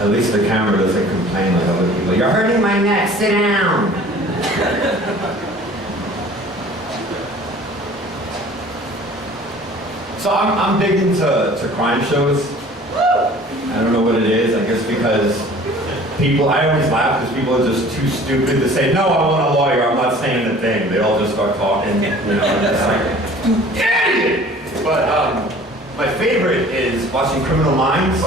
At least the camera doesn't complain like other people. You're hurting my neck, sit down. So I'm big into crime shows. I don't know what it is, I guess because I always laugh because people are just too stupid to say, no, I want a lawyer, I'm not saying a thing. They all just start talking, you know, and it's like, idiot! But my favorite is watching Criminal Minds.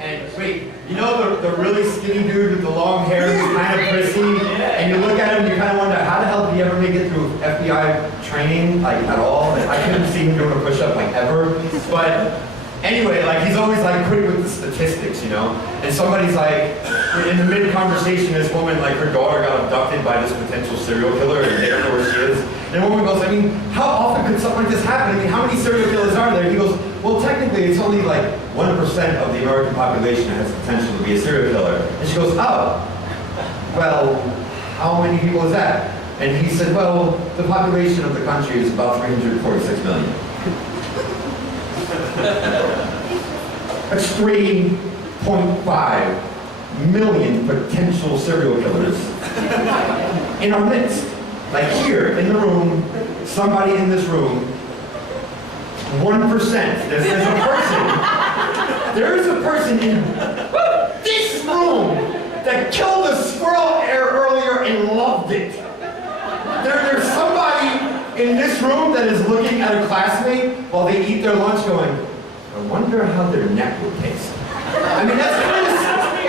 And wait, you know the really skinny dude with the long hair who's kind of prissy, and you look at him, you kind of wonder, how the hell did he ever make it through FBI training, like, at all? Like, I couldn't see him doing a push-up, like, ever. But anyway, like, he's always, like, quick with the statistics, you know? And somebody's like, in the mid-conversation, this woman, like, her daughter got abducted by this potential serial killer, and they don't know where she is. And the woman goes, I mean, how often could something like this happen? I mean, how many serial killers are there? He goes, well, technically, it's only, like, 1% of the American population that has potential to be a serial killer. And she goes, oh, well, how many people is that? And he said, well, the population of the country is about 346 million. That's 3.5 million potential serial killers in our midst. Like here, in the room, somebody in this room, 1%. There is a person in this room that killed a squirrel earlier and loved it. There's somebody in this room that is looking at a classmate while they eat their lunch going, I wonder how their neck would taste. I mean, that's kind of,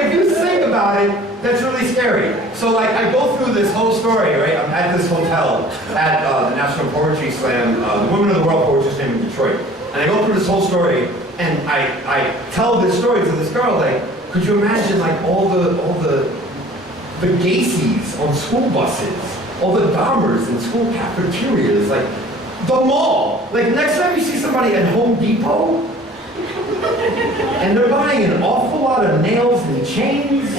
if you think about it, that's really scary. So like, I go through this whole story, right? I'm at this hotel at the National Poetry Slam, the Women of the World Poetry Slam in Detroit. And I go through this whole story, and I tell this story to this girl, like, could you imagine like all the Gacy's on school buses, all the Dahmers in school cafeterias, like the mall. Like next time you see somebody at Home Depot, and they're buying an awful lot of nails and chains,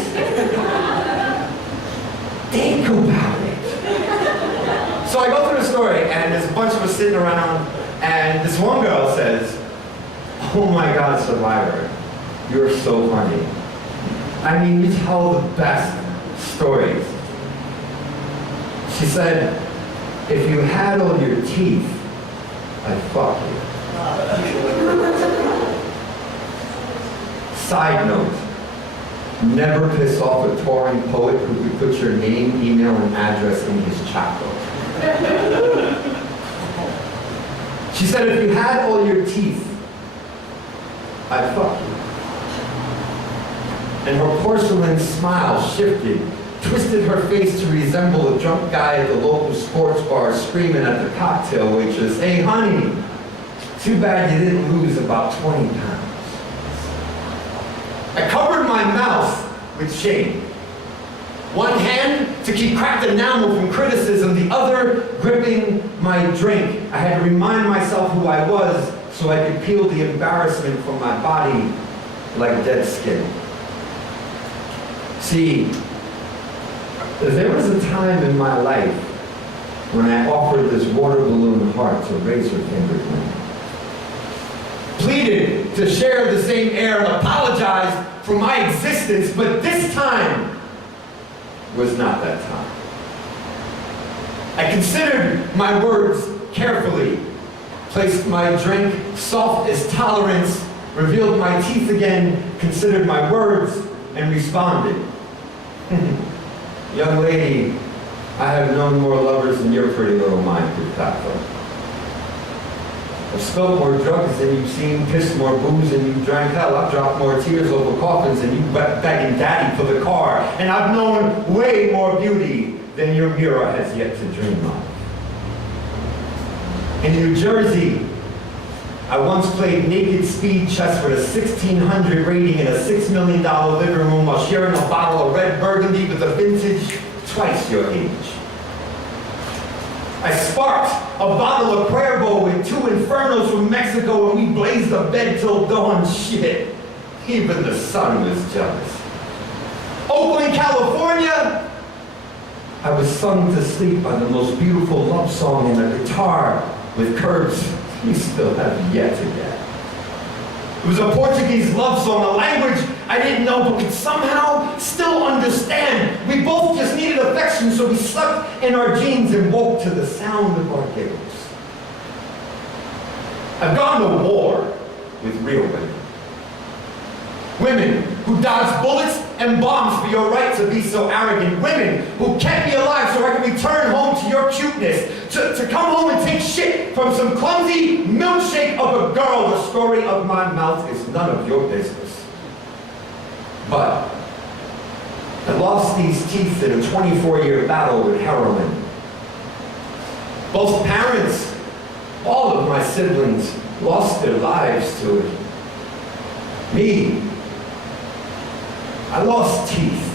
think about it. So I go through the story, and there's a bunch of us sitting around, and this one girl says, oh my God, Survivor, you're so funny. I mean, you tell the best stories. She said, if you had all your teeth, I'd fuck you. Side note, never piss off a touring poet who could put your name, email, and address in his chapbook. She said, if you had all your teeth, I'd fuck you. And her porcelain smile shifted, twisted her face to resemble a drunk guy at the local sports bar screaming at the cocktail waitress, hey honey, too bad you didn't lose about 20 pounds. I covered my mouth with shame. One hand to keep cracked enamel from criticism, the other gripping my drink. I had to remind myself who I was so I could peel the embarrassment from my body like dead skin. See, there was a time in my life when I offered this water balloon heart to Razor Fingered women. Pleaded to share the same air, apologized for my existence, but this time was not that time. I considered my words carefully, placed my drink soft as tolerance, revealed my teeth again, considered my words, and responded. Young lady, I have known more lovers than your pretty little mind could fathom. I've spilled more drugs than you've seen, pissed more booze than you've drank. Hell, I've dropped more tears over coffins than you begging daddy for the car. And I've known way more beauty than your mirror has yet to dream of. In New Jersey, I once played naked speed chess with a 1600 rating in a $6 million living room while sharing a bottle of red burgundy with a vintage twice your age. I sparked a bottle of Cuervo with 2 Infernos from Mexico, and we blazed the bed till dawn. Shit, even the sun was jealous. Oakland, California, I was sung to sleep by the most beautiful love song in a guitar with curves we still have yet to get. It was a Portuguese love song, a language I didn't know but could somehow still understand. We both just needed affection, so we slept in our jeans and woke to the sound of our giggles. I've gone to war with real women. Women who dodged bullets and bombs for your right to be so arrogant. Women who kept me alive so I could return home to your cuteness. To come home and take shit from some clumsy milkshake of a girl. The story of my mouth is none of your business. But I lost these teeth in a 24-year battle with heroin. Both parents, all of my siblings, lost their lives to it. Me, I lost teeth.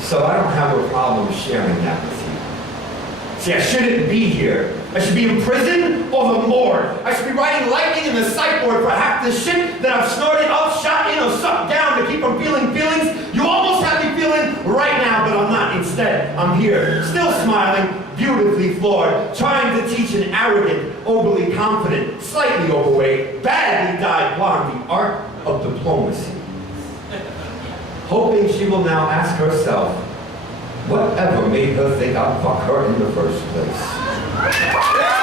So I don't have a problem sharing that with you. See, I shouldn't be here. I should be in prison or the morgue. I should be writing lightning in the psych ward for half the shit that I've snorted up, shot in, or sucked down to keep from feeling feelings you almost have me feeling right now, but I'm not. Instead, I'm here, still smiling, beautifully flawed, trying to teach an arrogant, overly confident, slightly overweight, badly dyed blonde the art of diplomacy. Hoping she will now ask herself, whatever made her think I'd fuck her in the first place?